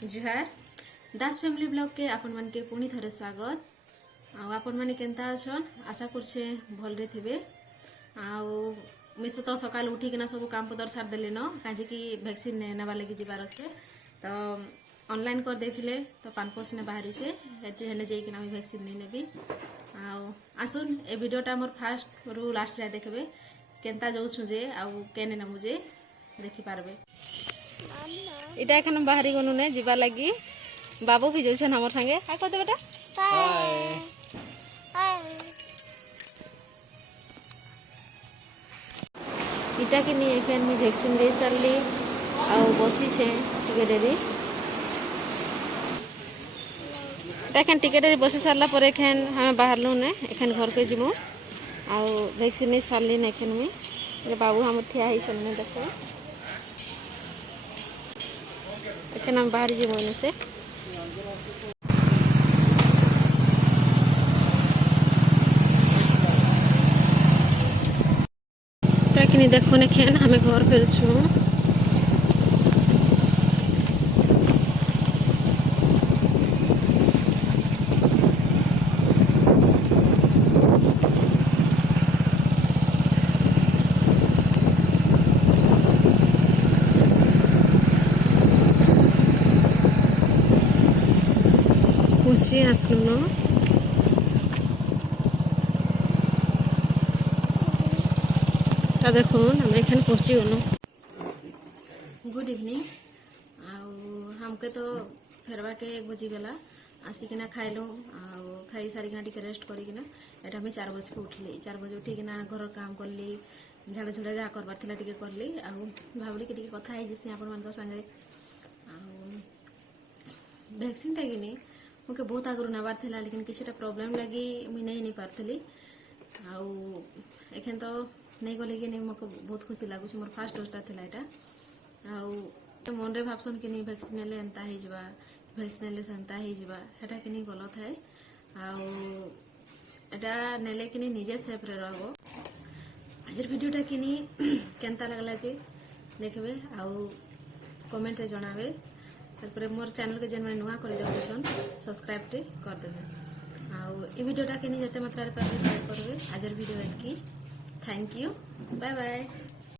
जुहार दास family blog के आपण मन के पुणी थरे स्वागत। आपण माने केनता अछन आशा करछे भलरे थिबे। मिसे तो सकाल उठी किना सब काम पदर सार देले न काजे कि वैक्सीन नेबा लगी जिबार अच्छे तो ऑनलाइन कर देथिले तो 5 ने बाहरी से हेतु हेने जाई किना मी वैक्सीन नै नेबी। आसुन ए वीडियोटा मोर फास्ट रु लास्ट जाय देखबे केनता जाउ छु जे केने नमु जे देखि पारबे। इटा एखन बाहरी गनु ने जिबा लगी बाबू भी जोछन हमर संगे हाय कर दे बेटा हाय हाय। इटा के नि एखन मी वैक्सीन दे सरली आ बसी छे टिके देरी एखन टिके देरी बसी सरला पर एखन हम बाहर लु ने एखन घर के जिमु आ वैक्सीन नै सरली ने एखन मी बाबू हम ठिया ही छन ने देखो एखन हम बाहर जिमु ने से टाकनी देखो ने खेन हमें घर फेर छु पूछी आसलु न ता देखो हम एखन पहुंची गनु। गुड इवनिंग हमके तो फेरवा के 1 बजी गला आसिकिना खाइलु खाई सारी घाटी के रेस्ट करिकिना एटा में 4 बजे उठली 4 बजे उठिकिना घर काम करली झाड़ झुड़ा जा करबार थिला टिके करली भाबली कि टिके कथा है जिसे आपण मन संगे वैक्सीन टा गिनी मुके बहुत आगु नबार थिला लेकिन किछटा प्रॉब्लम लगी मुई नहीं पारथली एखन तो नहीं गले कि नहीं मको बहुत खुशी लागुछ मोर फास्ट डोजटा थिला एटा मन रे भाबसन कि नहीं वैक्सीन ले एंता ही जबा वैक्सीन ले संता ही जबा एटा कि नहीं गलत है एटा नेले कि नहीं निजे सेफ रे रहबो। आजर वीडियोटा कि नहीं केनता लागला जे देखबे कमेंट रे जणाबे तारपरे मोर चैनल के जेन माने नुआ कर देछन सब्सक्राइब टे कर देबे ई वीडियोटा कि नहीं जते मात्रा रे पाबे